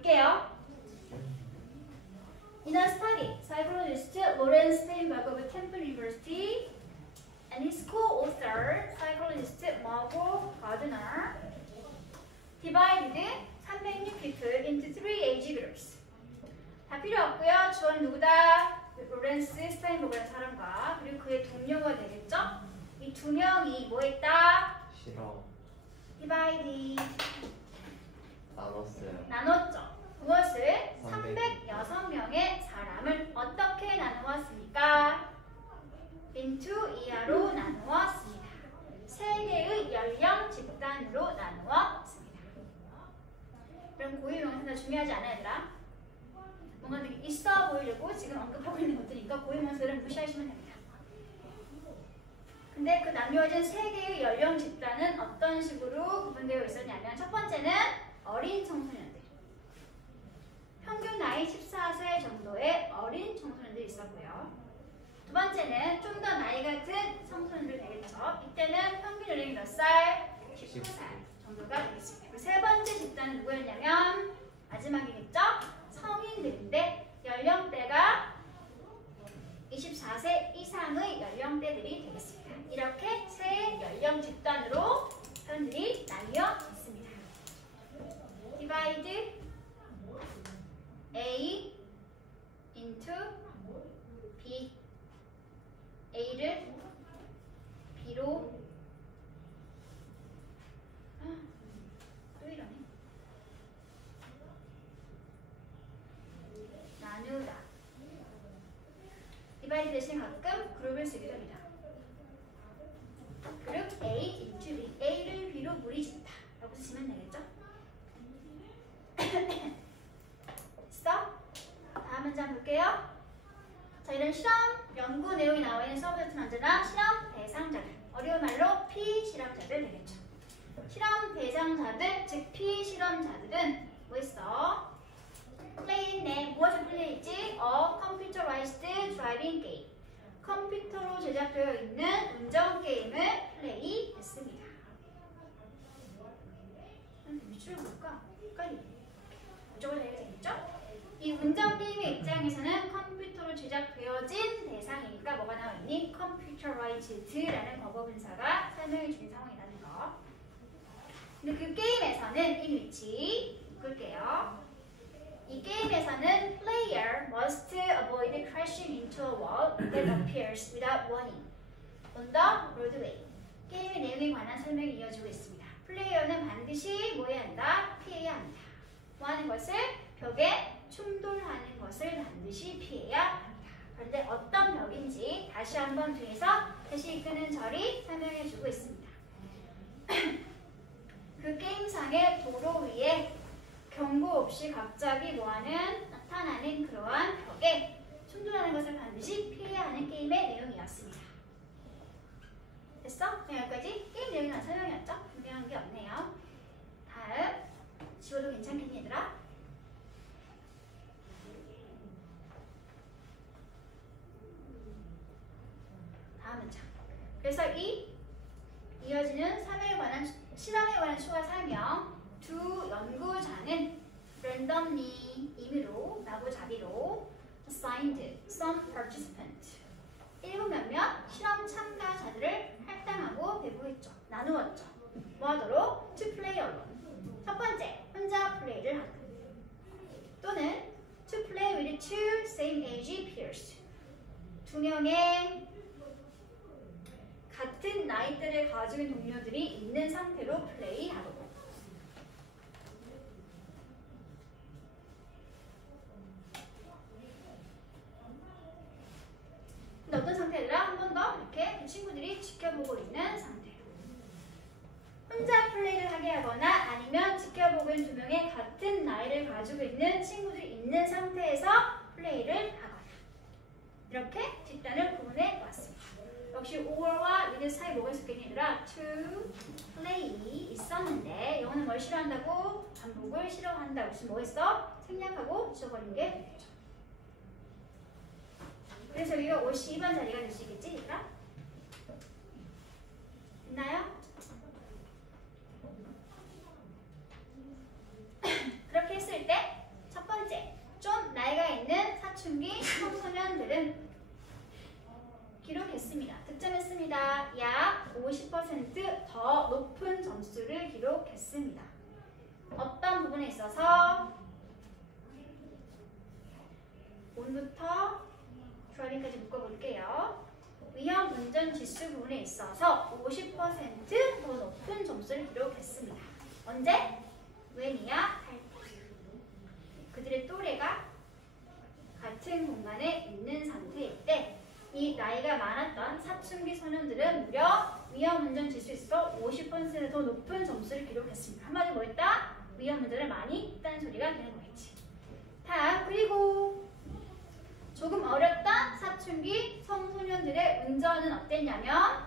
볼게요. In a study, psychologist Lawrence Steinberg of Temple University and his co-author, psychologist Margot Gardner, divided 300 people into 3 age groups. 다 필요 없고요. 주어는 누구다? 로렌스 스타인버그라는 사람과 그리고 그의 동료가 되겠죠? 이 두 명이 뭐 했다? 싫어. 디바이디 나눴어요. 나눴죠. 무엇을? 306명의 사람을 어떻게 나누었습니까? into 이하로 나누었습니다. 3개의 연령 집단으로 나누었습니다. 그럼 고유명사가 중요하지 않아 얘들아? 뭔가 되게 있어 보이려고 지금 언급하고 있는 것들이니까 고유명사를 무시하시면 됩니다. 근데 그 나뉘어진 3개의 연령 집단은 어떤 식으로 구분되어 있었냐면 첫 번째는 어린 청소년들. 평균 나이 14세 정도의 어린 청소년들이 있었고요. 두 번째는 좀 더 나이가 든 청소년들 되겠죠. 이때는 평균 연령이 몇 살? 19살 정도가 되겠습니다. 그리고 세 번째 집단은 누구였냐면 마지막이겠죠? 성인들인데 연령대가 24세 이상의 연령대들이 되겠습니다. 이렇게 세 연령 집단으로 사람들이 나뉘어 있습니다. Divide A into B. A를 B로 또 이러네. 나누다. 디바이드 대신 가끔 그룹을 쓰기도 합니다. 그룹 A into B. A를 B로 무리짓다 라고 쓰시면 되겠죠? 됐어? 다음 문장 볼게요. 자, 이런 실험 연구 내용이 나와 있는 서브젝트는 언제나 실험 대상자들, 어려운 말로 피실험자들 되겠죠. 실험 대상자들, 즉 피실험자들은 뭐 있어? 플레이인데 무엇을 플레이했지? computerized driving game. 컴퓨터로 제작되어 있는 운전 게임을 플레이했습니다. 밑줄을 볼까? 헷갈리네. 이쪽으로 해야 되겠죠? 이 운전 게임의 입장에서는 컴퓨터로 제작되어진 대상이니까 뭐가 나와있니? computerized라는 과거분사가 설명해 주는 상황이라는 거. 근데 그 게임에서는 이 위치 볼게요. 이 게임에서는 player must avoid crashing into a wall that appears without warning on the roadway. 게임의 내용에 관한 설명이 이어지고 있습니다. 플레이어는 반드시 뭐 해야 한다? 피해야 합니다. 뭐 하는 것을? 벽에 충돌하는 것을 반드시 피해야 합니다. 그런데 어떤 벽인지 다시 한번 뒤에서 다시 이끄는 절이 설명해주고 있습니다. 그 게임상의 도로 위에 경고 없이 갑자기 뭐하는 나타나는 그러한 벽에 충돌하는 것을 반드시 피해야 하는 게임의 내용이었습니다. 됐어? 여기까지 게임 내용이나 설명이었죠? 중요한 게 없네요. 다음 지워도 괜찮겠니 얘들아? 다음 문장. 그래서 이 이어지는 실험에 관한 추가 설명. 두 연구자는 randomly 임의로 나고 자비로 assigned some participant 일부 몇몇 실험 참가자들을 할당하고 배부했죠. 나누었죠. 뭐하도록? to play alone. 첫 번째, 혼자 플레이를 하다. 또는 to play with two same age peers. 두 명의 같은 나이대를 가지고 있는 동료들이 있는 상태로 플레이하도록. 근데 어떤 상태들아? 한 번 더 이렇게 그 친구들이 지켜보고 있는 상태로. 혼자 플레이를 하게 하거나 아니면 지켜보고 있는 두 명의 같은 나이를 가지고 있는 친구들이 있는 상태에서 플레이를 하거나. 이렇게 집단을 구분해 보았습니다. 역시 or와 with 사이 뭐가 있었겠니 얘들아? to play 있었는데 영어는 뭘 싫어한다고? 반복을 싫어한다고. 지금 뭐 했어? 생략하고 지워버린 게 되겠죠. 그래서 여기가 52번 자리가 될 수 있겠지 얘들아? 됐나요? 그렇게 했을 때 문부터 드라이빙까지 묶어볼게요. 위험 운전 지수 부분에 있어서 50%더 높은 점수를 기록했습니다. 언제? when이야? 그들의 또래가 같은 공간에 있는 상태일 때 이 나이가 많았던 사춘기 소년들은 무려 위험 운전 지수에서 50%더 높은 점수를 기록했습니다. 한마디로 뭐였다? 위험 운전을 많이 했다는 소리가 되는 거겠지. 다음, 그리고 조금 어렸던 사춘기 청소년들의 운전은 어땠냐면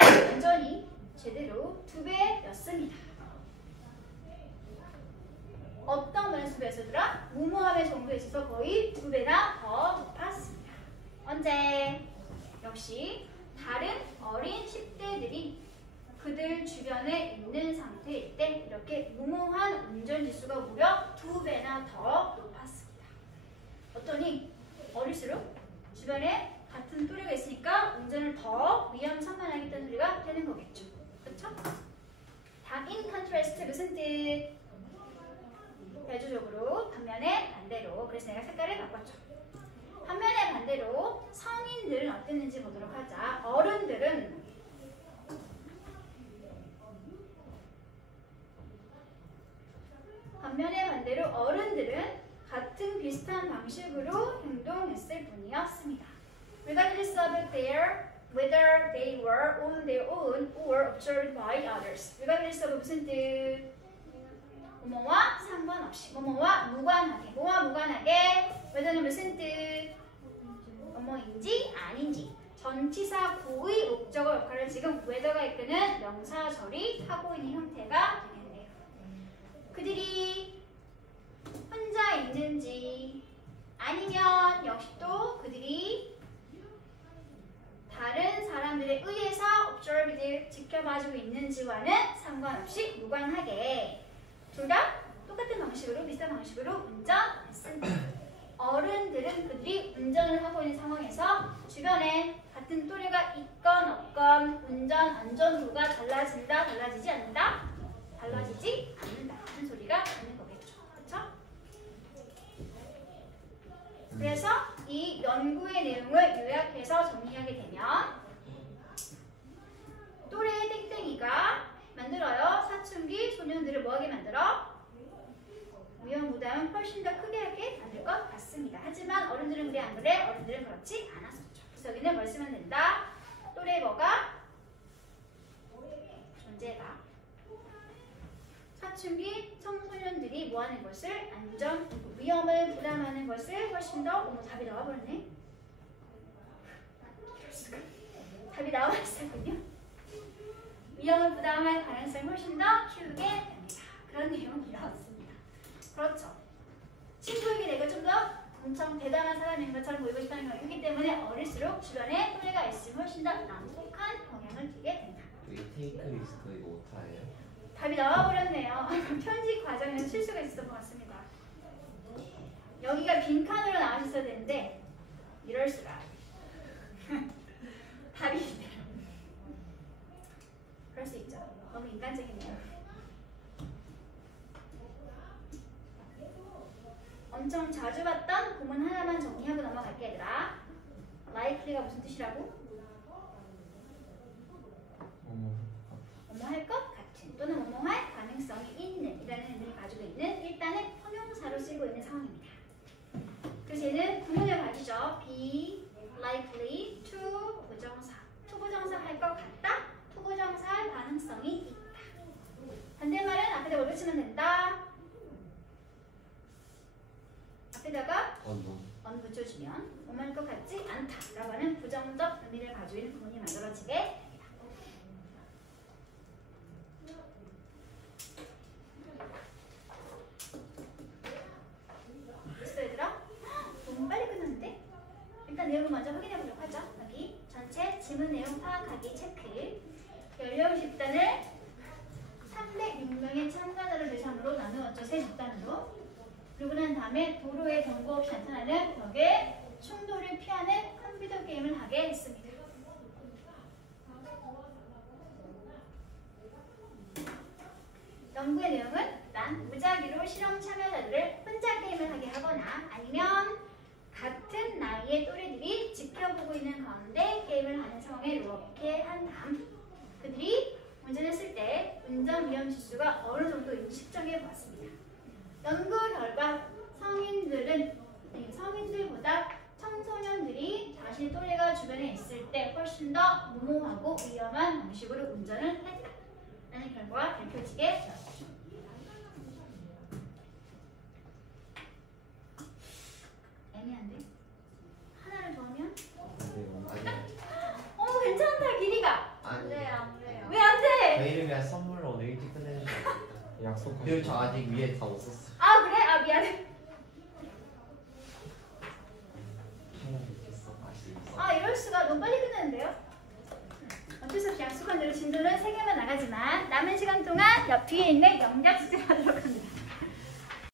완전히 제대로 2배였습니다. 어떤 면에서 2배였더라? 무모함의 정도에 있어서 거의 2배나 더 높았습니다. 언제? 역시 다른 어린 10대들이 그들 주변에 있는 상태일 때 이렇게 무모한 운전지수가 무려 2배나 더 높았습니다. 어떠니? 어릴수록 주변에 같은 또래가 있으니까 운전을 더 위험천만하겠다는 소리가 되는 거겠죠. 그렇죠? 다음 in contrast 무슨 뜻? 대조적으로 반면에 반대로. 그래서 내가 색깔을 바꿨죠. 반면에 반대로 성인들은 어땠는지 보도록 하자. 어른들은 반면에 반대로 어른들은 같은 비슷한 방식으로 행동했을 뿐이었습니다. Regardless of whether they were on their own or observed by others. Regardless of 무슨 뜻? 뭐뭐와 상관없이, 뭐뭐와 무관하게, 뭐와 무관하게. whether는 무슨 뜻? 뭐뭐인지 아닌지. 전치사 고의 목적어 역할을 지금 whether가 이끄는 명사절이 하고 있는 형태가 되겠네요. 그들이 혼자 있는지 아니면 역시 또 그들이 다른 사람들에 의해서 observed 지켜봐주고 있는지와는 상관없이 무관하게 둘 다 똑같은 방식으로 비슷한 방식으로 운전했습니다. 어른들은 그들이 운전을 하고 있는 상황에서 주변에 같은 또래가 있건 없건 운전 안전도가 달라진다, 달라지지 않는다? 달라지지 않는다 하는 소리가 되는 거겠죠. 그렇죠? 그래서 이 연구의 내용을 요약해서 정리하게 되면 또래 땡땡이가 만들어요. 사춘기 소년들을 뭐하게 만들어? 위험 부담은 훨씬 더 크게 하게 만들 것 같습니다. 하지만 어른들은 그래 안 그래? 어른들은 그렇지 않았었죠. 그래서 여기는 뭘 쓰면 된다? 또래 뭐가? 존재가 사춘기 청소년들이 뭐하는 것을 안전, 위험을 부담하는 것을 훨씬 더 답이 나와버렸네. 답이 나와 있었군요. 위험을 부담할 가능성을 훨씬 더 키우게 됩니다. 그런 내용이 나왔습니다. 그렇죠. 친구에게 내가 좀 더 엄청 대단한 사람인 것처럼 보이고 싶다는 거기 때문에 어릴수록 주변에 또래가 있으면 훨씬 더 난폭한 영향을 주게 된다. 이게 테이크 리스트 이거 오타예요? 답이 나와버렸네요. 편집 과정에서 실수가 있었던 것 같습니다. 여기가 빈칸으로 나와있어야 되는데 이럴 수가. 답이 있네요. 그럴 수 있죠. 너무 인간적이네요. 엄청 자주 봤던 구문 하나만 정리하고 넘어갈게 얘들아. likely가 무슨 뜻이라고? 뭐뭐 할 것 같은 또는 뭐뭐 할 가능성이 있는 이라는 의미를 가지고 있는 일단은 형용사로 쓰고 있는 상황입니다. 그래서 얘는 구문을 가지죠. be likely to 부정사. to 부정사 할 것 같다. to 부정사 할 가능성이 있다. 반대말은 앞에다 뭘 붙이면 된다. 앞에다가 on 붙여주면 뭐뭐 할 것 같지 않다 라고 하는 부정적 의미를 가지고 있는 구문이 만들어지게 됩니다. 됐어 얘들아? 너무 빨리 끝났는데? 일단 내용을 먼저 확인해 보도록 하죠. 여기 전체 지문 내용 파악하기 체크. 연령 집단을 306명의 참가자를 대상으로 나누었죠. 세 집단으로. 그리고 난 다음에 도로에 경고 없이 나타나는 벽에 충돌을 피하는 컴퓨터 게임을 하게 했습니다. 연구의 내용은 일단 무작위로 실험 참여자들을 혼자 게임을 하게 하거나 아니면 이런 위험 지수가 어느 정도인지 측정해 보았습니다. 연구 결과 성인들보다 청소년들이 자신의 또래가 주변에 있을 때 훨씬 더 무모하고 위험한 방식으로 운전을 했다라는 결과가 밝혀지게 되었습니다. 애매한데? 하나를 더 하면? 아니요. 괜찮다 길이가. 아니. 안 돼요. 왜 안 돼? 저 이름이 선물로 오늘 일찍 끝내주세요. 그리고 저 아직 위에 다 못 썼어요. 아 그래? 아 미안해. 하나 못했어. 아쉽어. 아 이럴 수가 너무 빨리 끝나는데요? 어쩔 수 없이 약속한 대로 진도는 3개만 나가지만 남은 시간 동안 옆 뒤에 있는 영작 숙제를 하도록 합니다.